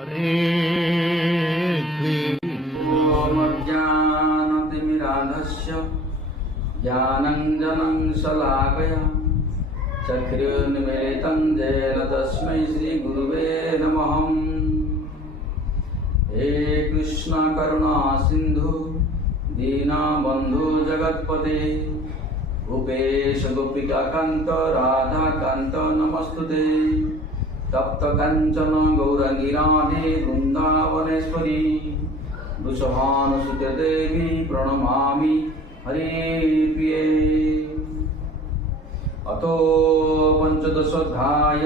हरे ज्ञानतिमिरान्धस्य ज्ञानञ्जनं शलाकया चक्षुरुन्मीलितं येन तस्मै श्रीगुरुवे नमः। हे कृष्ण करुणा सिन्धु दीनबन्धु जगत्पते गोपेश गोपिकान्त राधाकान्त नमस्तुते। तप्त कांचन गौरांगी राधे वृंदावनेश्वरी वृषभानुसुते देवी प्रणमामि हरिप्रिये। अतो पंचदशोऽध्याय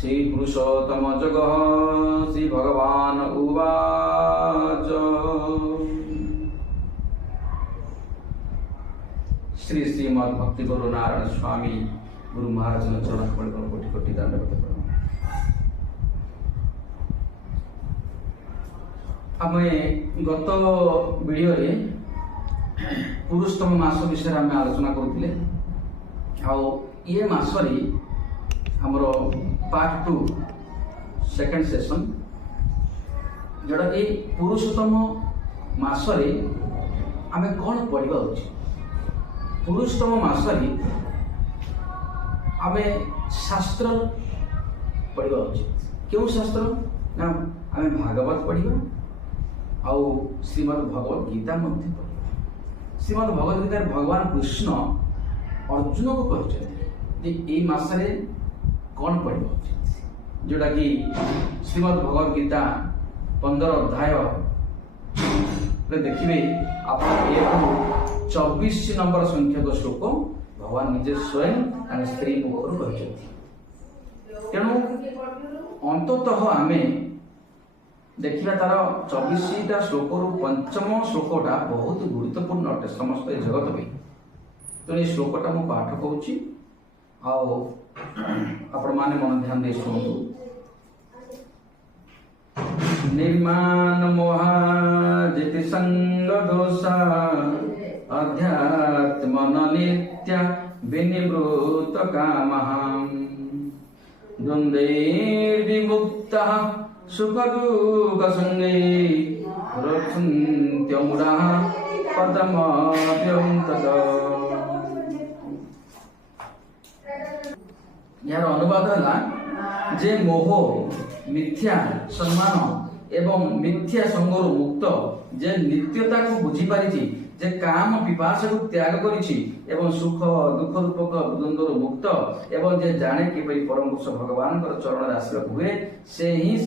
श्रीपुरुषोत्तम जगः श्रीभगवान् उवाच। श्री श्रीमद् भक्ति गुरु नारायण स्वामी गुरु महाराज चरण कमल कोटि कोटि दंडवत प्रणाम। आमे गत वीडियो रे पुरुषोत्तम मास विषय आम आलोचना करुले। ये मास हमर पार्ट 2 सेकंड सेशन जोड़ा कि पुरुषोत्तम मास आम कौन पढ़ा उचित। पुरुषोत्तम मास आमे शास्त्र पढ़ा उचित। क्यों शास्त्र ना आमे भागवत पढ़ा आउ श्रीमद् भगवत गीता मध्य पढ़ा। श्रीमद् भगवत गीता भगवान कृष्ण अर्जुन को कहते मसरे कौन पढ़ा उचित, जोटा कि श्रीमद् भगवत गीता 15 अध्याय देखिए आप 24 नंबर संख्यक श्लोक भगवान निजे स्वयं स्त्री मुखर कहते। तेणु अंततः आम देखा तार 24टा श्लोक पंचम श्लोकटा बहुत गुरुत्वपूर्ण अटे समस्त जगत में। तेणु ये श्लोकटा मु पाठ करुच्ची आपण माने मन ध्यान दे शुणु। निर्माण मोहा जिति संग दोषा अध्यात्म नित्य विनिवृत कामः द्वन्द्वैर्विमुक्तः सुख दुःख संगे रक्षन्त्यमुडाः पदमभ्यन्तत। यार अनुवाद है जे मोह मिथ्या सम्मान एवं मिथ्या संगरु मुक्त जे नित्यता को बुझी पारिछि, जे काम पिपासा को त्याग करिछि एवं सुख दुख रूपक द्वंद्व मुक्त एवं जे जाने कि परम पुरुष भगवान चरण आश्रय हुए से ही